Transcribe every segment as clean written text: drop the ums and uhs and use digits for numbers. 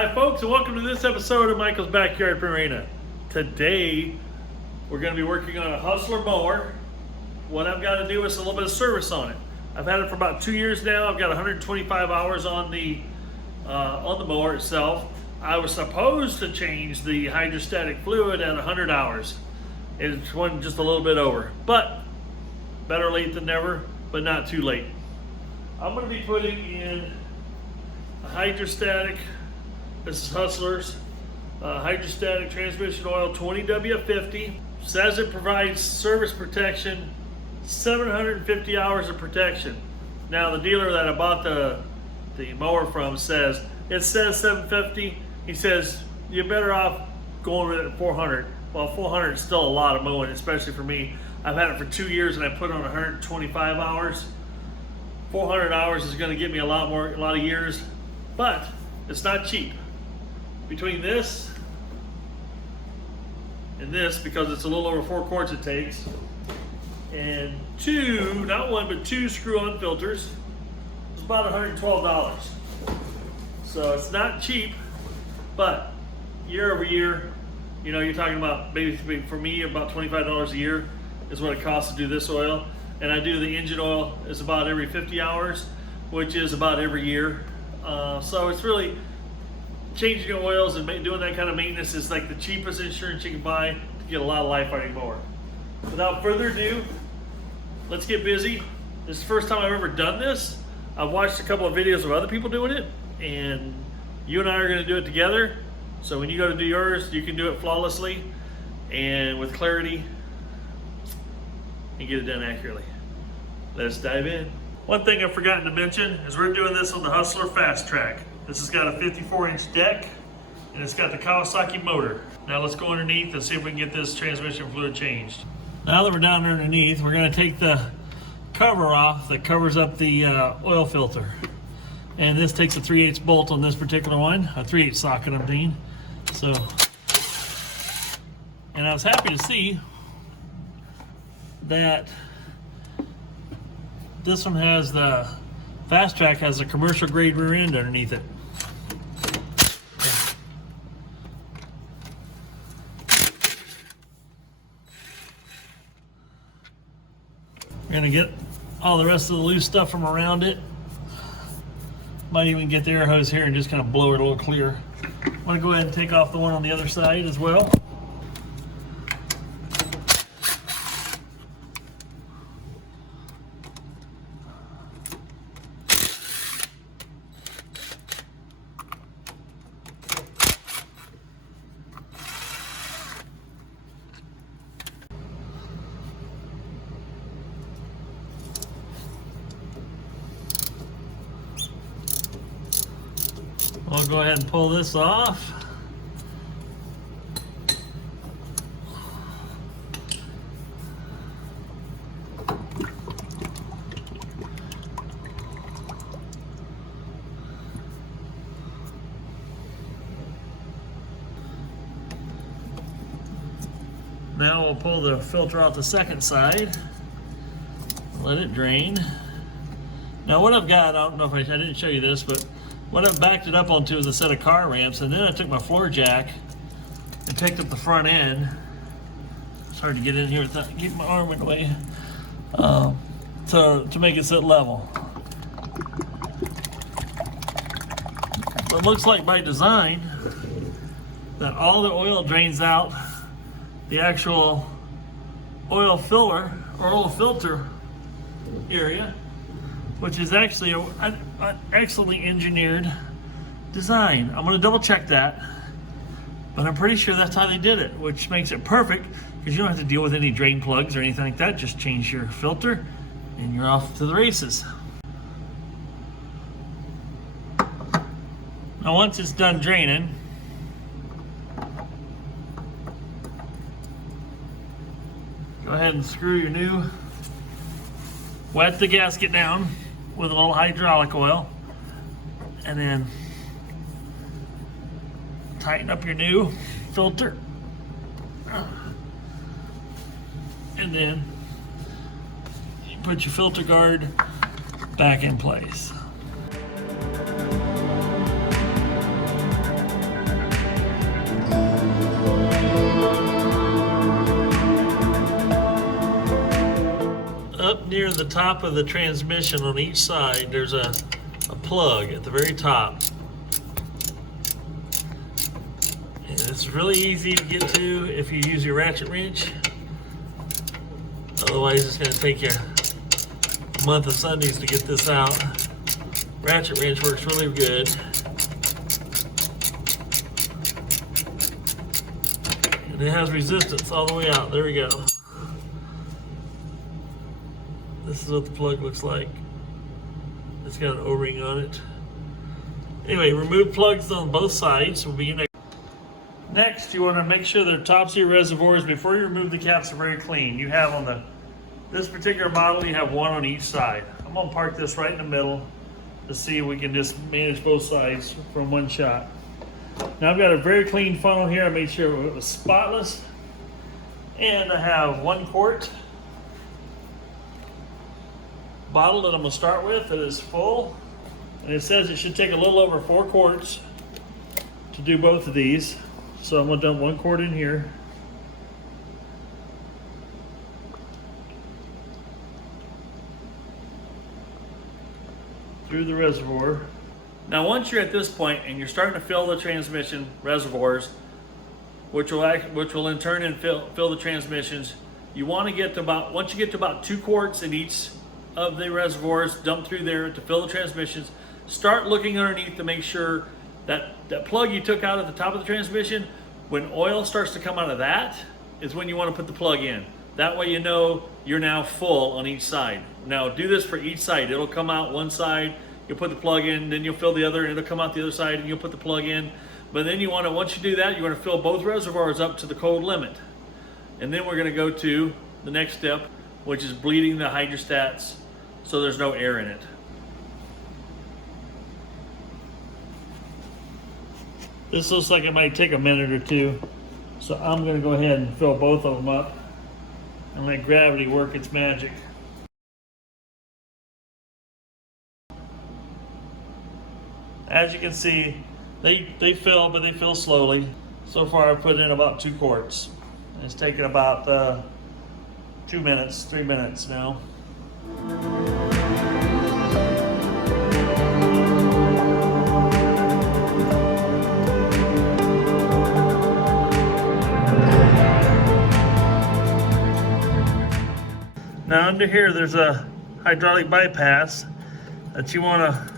Hi folks, and welcome to this episode of Michael's Backyard Marina. Today we're going to be working on a Hustler mower. What I've got to do is a little bit of service on it. I've had it for about 2 years now. I've got 125 hours on the mower itself. I was supposed to change the hydrostatic fluid at 100 hours. It went just a little bit over, but better late than never, but not too late. I'm going to be putting in a hydrostatic. This is Hustler's hydrostatic transmission oil 20W50. Says it provides service protection, 750 hours of protection. Now the dealer that I bought the mower from says, it says 750. He says, you're better off going with it at 400. Well, 400 is still a lot of mowing, especially for me. I've had it for 2 years and I put on 125 hours. 400 hours is going to get me a lot of years, but it's not cheap. Between this and this, because it's a little over 4 quarts it takes, and two, not one, but 2 screw-on filters, it's about $112. So it's not cheap, but year over year, you know, you're talking about, maybe for me, about $25 a year is what it costs to do this oil. And I do the engine oil is about every 50 hours, which is about every year. So it's really, changing oils and doing that kind of maintenance is like the cheapest insurance you can buy to get a lot of life out of your mower. Without further ado, let's get busy. This is the first time I've ever done this. I've watched a couple of videos of other people doing it, and you and I are going to do it together. So when you go to do yours, you can do it flawlessly and with clarity and get it done accurately. Let's dive in. One thing I've forgotten to mention is we're doing this on the Hustler Fastrak. This has got a 54-inch deck and it's got the Kawasaki motor. Now let's go underneath and see if we can get this transmission fluid changed. Now that we're down underneath, we're going to take the cover off that covers up the oil filter. And this takes a 3/8 bolt on this particular one, a 3/8 socket I'm being. So, and I was happy to see that this one has the Fastrak has a commercial grade rear end underneath it. We're gonna get all the rest of the loose stuff from around it. Might even get the air hose here and just kind of blow it a little clear. I'm gonna go ahead and take off the one on the other side as well. I'll go ahead and pull this off. Now we'll pull the filter out the second side, let it drain. Now what I've got, I don't know if I didn't show you this, but what I've backed it up onto is a set of car ramps, and then I took my floor jack and picked up the front end. It's hard to get in here without getting my arm in the way, to make it sit level. It looks like by design that all the oil drains out the actual oil filler or oil filter area, which is actually an excellently engineered design. I'm gonna double check that, but I'm pretty sure that's how they did it, which makes it perfect because you don't have to deal with any drain plugs or anything like that. Just change your filter and you're off to the races. Now once it's done draining, go ahead and screw your new, wet the gasket down with a little hydraulic oil, and then tighten up your new filter, and then you put your filter guard back in place. in the top of the transmission on each side, there's a plug at the very top. And it's really easy to get to if you use your ratchet wrench. Otherwise, it's going to take you a month of Sundays to get this out. Ratchet wrench works really good. And it has resistance all the way out. There we go. This is what the plug looks like. It's got an O-ring on it. Anyway, remove plugs on both sides. Will be next, you want to make sure the tops of your reservoirs, before you remove the caps, are very clean. You have on this particular model, you have one on each side. I'm going to park this right in the middle to see if we can just manage both sides from one shot. Now I've got a very clean funnel here. I made sure it was spotless. And I have 1 quart bottle that I'm going to start with that is full. And it says it should take a little over 4 quarts to do both of these. So I'm going to dump 1 quart in here. Through the reservoir. Now once you're at this point and you're starting to fill the transmission reservoirs, which will in turn fill the transmissions, you want to get to about, once you get to about 2 quarts in each of the reservoirs, dump through there to fill the transmissions, start looking underneath to make sure that that plug you took out at the top of the transmission, when oil starts to come out of that, is when you want to put the plug in. That way you know you're now full on each side. Now do this for each side. It'll come out one side, you'll put the plug in, then you'll fill the other, and it'll come out the other side, and you'll put the plug in. But then you want to, once you do that, you want to fill both reservoirs up to the code limit. And then we're going to go to the next step, which is bleeding the hydrostats so there's no air in it. This looks like it might take a minute or two, so I'm going to go ahead and fill both of them up and let gravity work its magic. As you can see, they fill, but they fill slowly. So far I've put in about 2 quarts. It's taken about 2 minutes, 3 minutes now. Now under here there's a hydraulic bypass that you want to,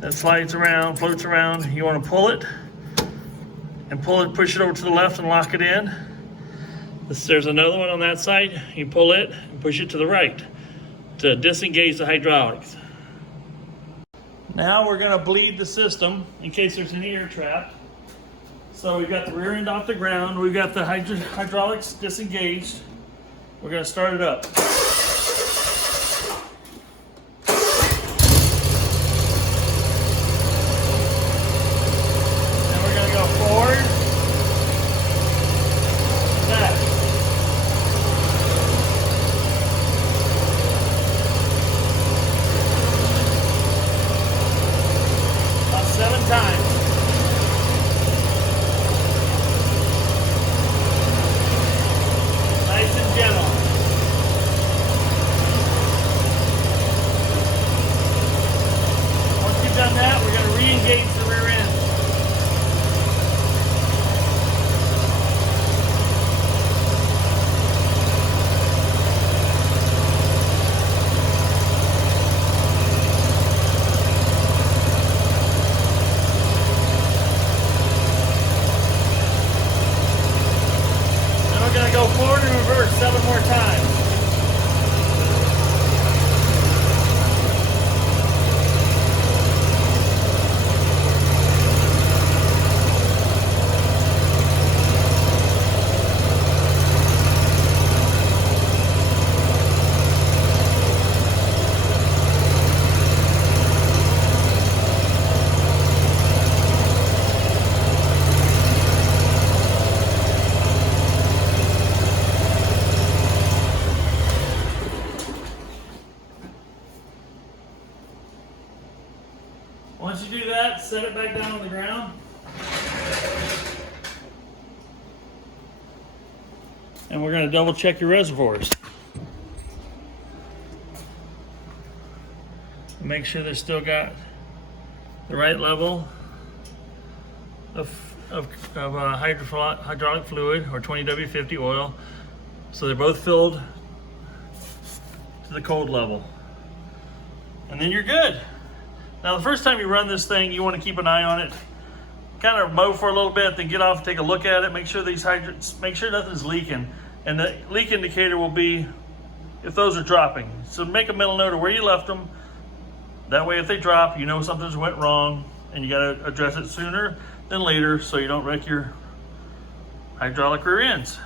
that slides around, floats around. You want to pull it and push it over to the left and lock it in. There's another one on that side. You pull it and push it to the right to disengage the hydraulics. Now we're going to bleed the system in case there's any air trap. So we've got the rear end off the ground. We've got the hydraulics disengaged. We're going to start it up. Then we're going to go forward, back. About 7 times. Nice and gentle. Once you've done that, we're going to re-engage the rear end. Then we're going to go forward and reverse 7 more times. Once you do that, set it back down on the ground. And we're going to double check your reservoirs. Make sure they're still got the right level of hydraulic fluid or 20W50 oil. So they're both filled to the cold level. And then you're good. Now the first time you run this thing, you want to keep an eye on it. Kind of mow for a little bit, then get off and take a look at it. Make sure these hydrants, make sure nothing's leaking. And the leak indicator will be if those are dropping. So make a mental note of where you left them. That way if they drop, you know something's went wrong and you gotta address it sooner than later so you don't wreck your hydraulic rear ends.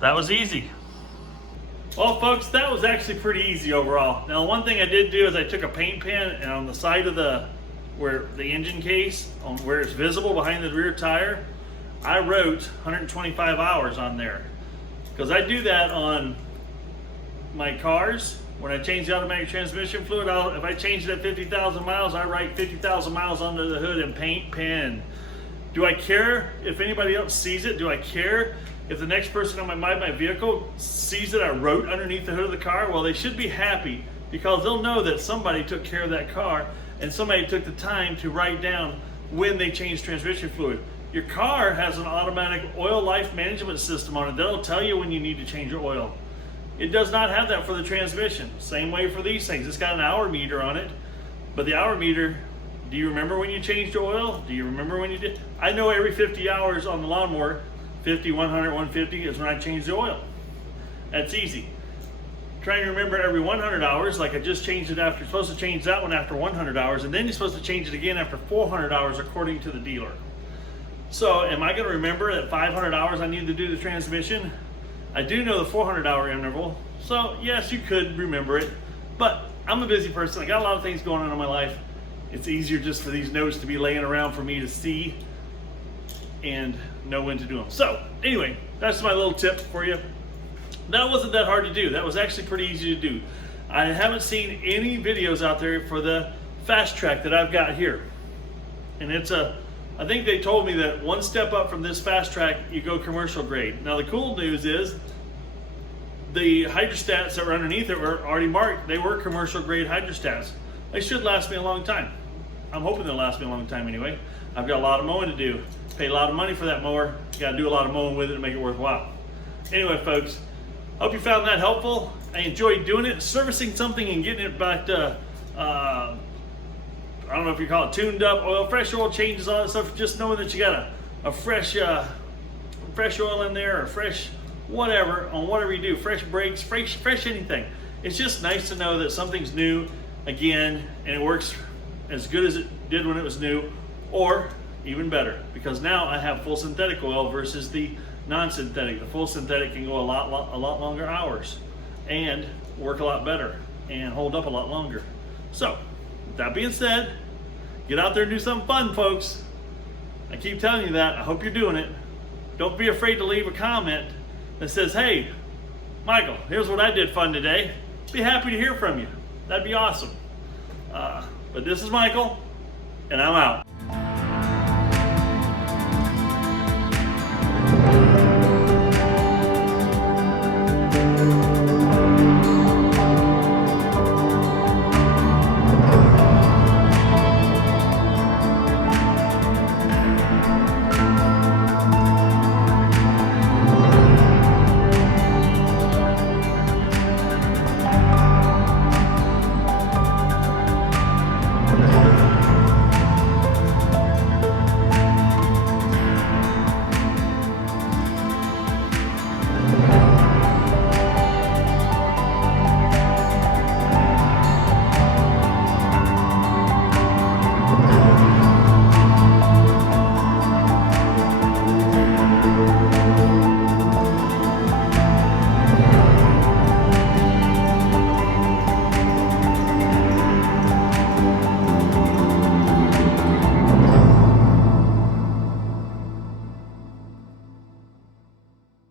That was easy. Well folks, that was actually pretty easy overall. Now one thing I did do is I took a paint pen and on the side of where the engine case, on where it's visible behind the rear tire, I wrote 125 hours on there. Because I do that on my cars. When I change the automatic transmission fluid, if I change it at 50,000 miles, I write 50,000 miles under the hood in paint pen. Do I care if anybody else sees it? Do I care if the next person on my vehicle sees that I wrote underneath the hood of the car? Well, they should be happy because they'll know that somebody took care of that car and somebody took the time to write down when they changed transmission fluid. Your car has an automatic oil life management system on it. That'll tell you when you need to change your oil. It does not have that for the transmission. Same way for these things. It's got an hour meter on it, but the hour meter, do you remember when you changed your oil? Do you remember when you did? I know every 50 hours on the lawnmower, 50, 100, 150 is when I change the oil. That's easy. Trying to remember every 100 hours, like I just changed it after, you're supposed to change that one after 100 hours, and then you're supposed to change it again after 400 hours according to the dealer. So am I gonna remember at 500 hours I need to do the transmission? I do know the 400 hour interval, so yes, you could remember it, but I'm a busy person. I got a lot of things going on in my life. It's easier just for these notes to be laying around for me to see and know when to do them. So anyway, that's my little tip for you. That wasn't that hard to do. That was actually pretty easy to do. I haven't seen any videos out there for the Fastrak that I've got here. And I think they told me that one step up from this Fastrak, you go commercial grade. Now the cool news is the hydrostats that were underneath it were already marked. They were commercial grade hydrostats. They should last me a long time. I'm hoping they'll last me a long time anyway. I've got a lot of mowing to do. Pay a lot of money for that mower. You gotta do a lot of mowing with it to make it worthwhile. Anyway folks, hope you found that helpful. I enjoyed doing it, servicing something and getting it back to, I don't know if you call it tuned up oil, fresh oil changes, all that stuff. Just knowing that you got a fresh oil in there or fresh whatever on whatever you do, fresh brakes, fresh anything. It's just nice to know that something's new again and it works as good as it did when it was new, or even better, because now I have full synthetic oil versus the non-synthetic. The full synthetic can go a lot longer hours and work a lot better and hold up a lot longer. So with that being said, get out there and do something fun, folks. I keep telling you that. I hope you're doing it. Don't be afraid to leave a comment that says, hey, Michael, here's what I did fun today. Be happy to hear from you. That'd be awesome. But this is Michael, and I'm out.